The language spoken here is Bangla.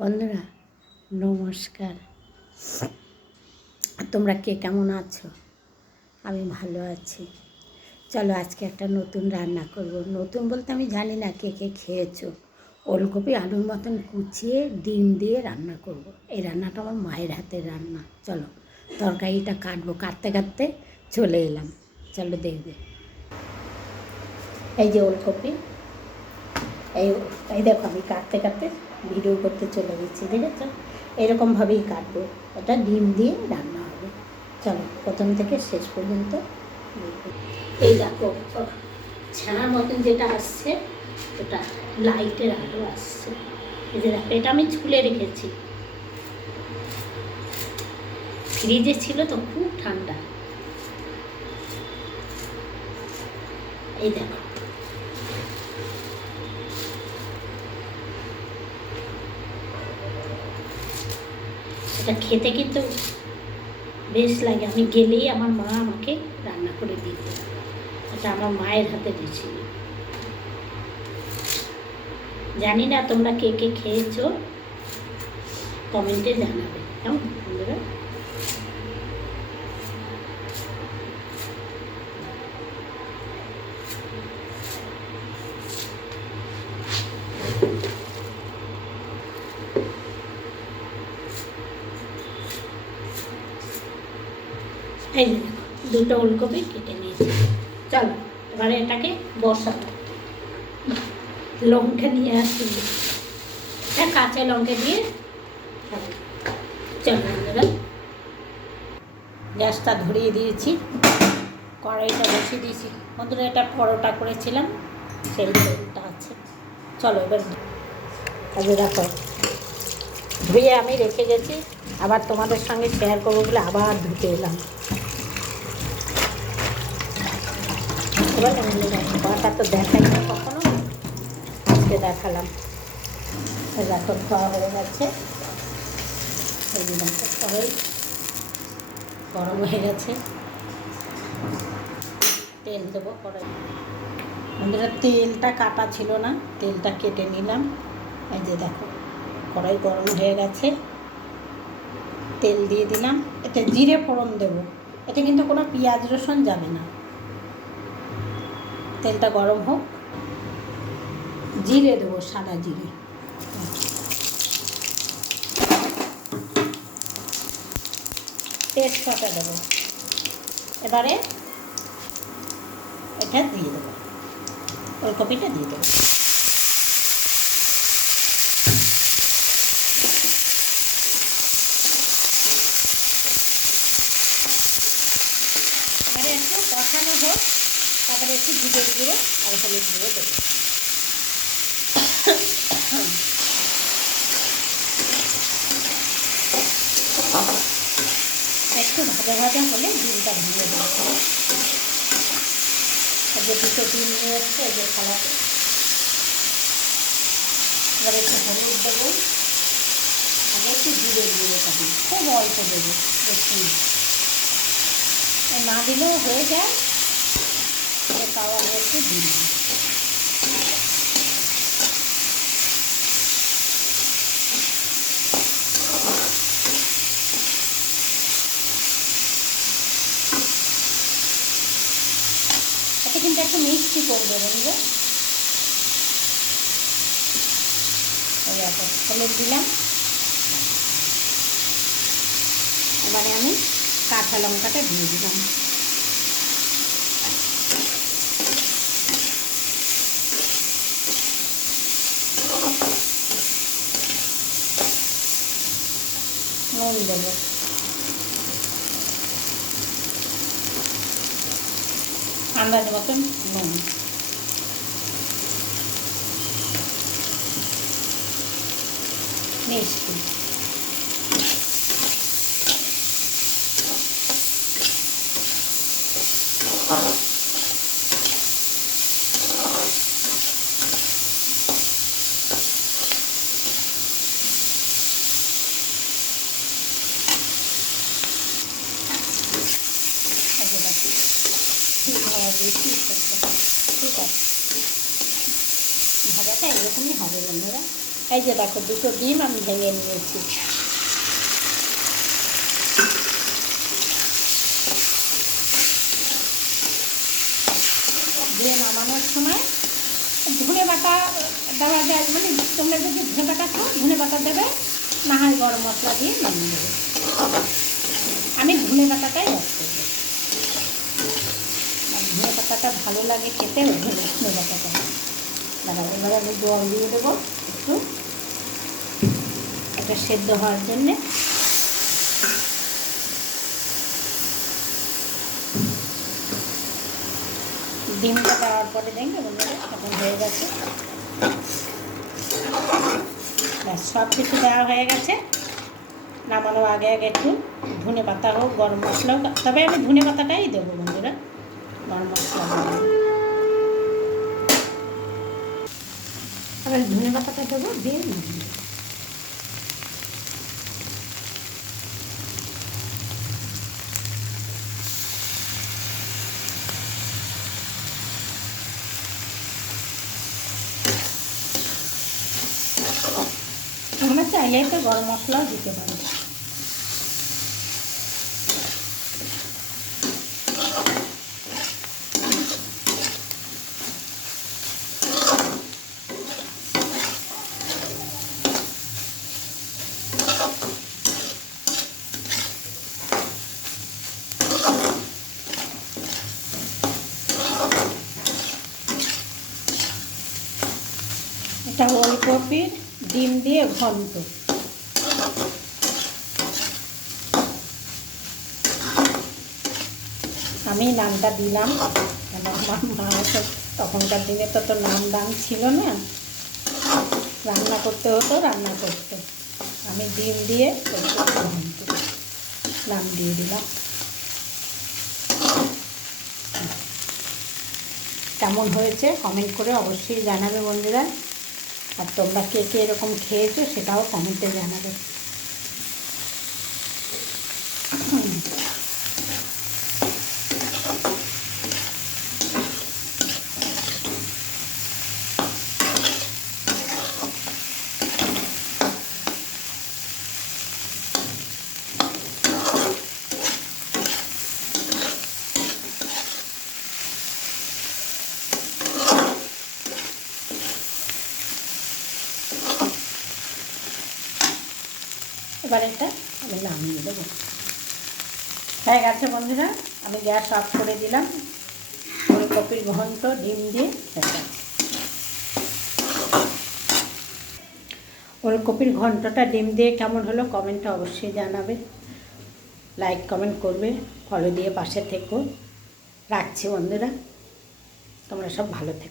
বন্ধুরা নমস্কার। তোমরা কে কেমন আছো? আমি ভালো আছি। চলো আজকে একটা নতুন রান্না করব। নতুন বলতে আমি জানি না কে কে খেয়েছো। ওলকপি আলুর মতন কুচিয়ে ডিম দিয়ে রান্না করব। এই রান্নাটা আমার মায়ের হাতের রান্না। চলো তরকারিটা কাটবো, কাটতে কাটতে চলে এলাম। চলো দেখবে। এই যে ওলকপি, এই এই দেখো আমি কাটতে কাটতে ভিডিও করতে চলে গেছি, দেখেছ? এরকমভাবেই কাটবো। এটা ডিম দিয়ে রান্না হবে। চলো প্রথম থেকে শেষ পর্যন্ত। এই দেখো ছানার মতন যেটা আসছে ওটা লাইটের আলো আসছে। এই যে দেখো, এটা আমি ছুলে রেখেছি, ফ্রিজে ছিল তো, খুব ঠান্ডা। এই দেখো এটা খেতে কিন্তু বেশ লাগে। আমি গেলেই আমার মা আমাকে রান্না করে দিত। এটা আমার মায়ের হাতে রেসিপি। জানি না তোমরা কে কে খেয়েছো, কমেন্টে জানাবে কেমন বন্ধুরা। এই যে দুটো ওলকপি কেটে নিয়েছি। চলো এবারে এটাকে বসাবো। লঙ্কা নিয়ে আসছি, এটা কাঁচা লঙ্কা দিয়ে। চলো বন্ধুরা, গ্যাসটা ধরিয়ে দিয়েছি, কড়াইটা বসিয়ে দিয়েছি। বন্ধুরা এটা পরোটা করেছিলাম, সেই তেলটা আছে। চলো এবার কাজে দেখো, ধুয়ে আমি রেখে গেছি, আবার তোমাদের সঙ্গে শেয়ার করবো বলে আবার ধুতে এলাম। এবার কড়াটা তো দেখাই না কখনো, আজকে দেখালাম। দেখো খাওয়া হয়ে গেছে। এই যে দেখো কড়াই গরম হয়ে গেছে, তেল দেবো কড়াই। বন্ধুরা তেলটা কাটা ছিল না, তেলটা কেটে নিলাম। এই যে দেখো কড়াই গরম হয়ে গেছে, তেল দিয়ে দিলাম। এতে জিরে ফোড়ন দেবো, এতে কিন্তু কোনো পেঁয়াজ রসুন যাবে না। তেলটা গরম হোক, জিরে দেবো, সাদা জিরে। তেজপাতা দেবো। এবারে এটা দিয়ে দেবো, ওলকপিটা দিয়ে দেবো। এবারে একটু কষানো হোক, তারপরে একটু জিরের গুঁড়ো আর হলুদ গুঁড়ো দেবো। একটু ভাজা ভাজা হলে ডিমটা ভেঙে দেবো। যে দুটো ডিম নিয়ে হচ্ছে এই যে থালাতে। এবার একটু হলুদ দেবো, আগে একটু জিরের গুঁড়োটা দিই, খুব অল্প দেবো, বেশি না দিলেও হয়ে যায়। তাও আমি একটু দিই। এটা কিন্তু একটু মিষ্টি করবে বন্ধুরা। ওই হলুদ দিলাম। এবারে আমি কাঁচা লঙ্কাটা দিয়ে দিলাম। নুন দেবো, আন্দাজ মতন নুন। মিষ্টি ঠিক আছে, ভাজাটা এরকমই হবে বন্ধুরা। এই যে দেখো, দুটো ডিম আমি ভেঙে নিয়েছি। দিয়ে নামানোর সময় ধনে পাতা দেওয়া যায়, মানে তোমরা যদি ধনে পাতা খাও ধনে পাতা দেবে, না হয় গরম মশলা দিয়ে নামিয়ে দেবে। আমি ধনে পাতাটাই অ্যাড করবো, ধনে পাতাটা ভালো লাগে খেতে, ধনে পাতাটা। দাঁড়াও, এবার আমি জল দিয়ে দেবো একটু, এটা সেদ্ধ হওয়ার জন্যে। ডিমটা দেওয়ার পরে দেখবে বন্ধুরা এখন হয়ে গেছে। ব্যাস, সব কিছু দেওয়া হয়ে গেছে। নামানোর আগে আগে একটু ধনে পাতা হোক, গরম মশলা হোক, তবে আমি ধনে পাতাটাই দেবো বন্ধুরা, গরম মশলা দেবো। আবার ধনে পাতাটা দেবো, দিয়ে নামিয়ে দেবো। তোমরা চাইলে তো গরম মশলাও দিতে পারো। এটা ওলকপির ডিম দিয়ে ঘন্ট। আমি নামটা দিলাম, কেন আমার মা তো তখনকার দিনে তো নাম দাম ছিল না, রান্না করতে হতো, রান্না করতে। আমি ডিম দিয়ে ঘন্ট নাম দিয়ে দিলাম। কেমন হয়েছে কমেন্ট করে অবশ্যই জানাবে বন্ধুরা, আর তোমরা কে কে এরকম খেয়েছো সেটাও কমেন্টে জানাবে। এবার এটা আমি নামিয়ে দেবো। হয়ে গেছে বন্ধুরা, আমি গ্যাস অফ করে দিলাম। ফুলকপির ঘন্ট ডিম দিয়ে হয়ে গেছে। ওলকপির ঘন্টটা ডিম দিয়ে কেমন হলো কমেন্টে অবশ্যই জানাবে, লাইক কমেন্ট করবে, ফলো দিয়ে পাশে থেকো। রাখছি বন্ধুরা, তোমরা সব ভালো থেকো।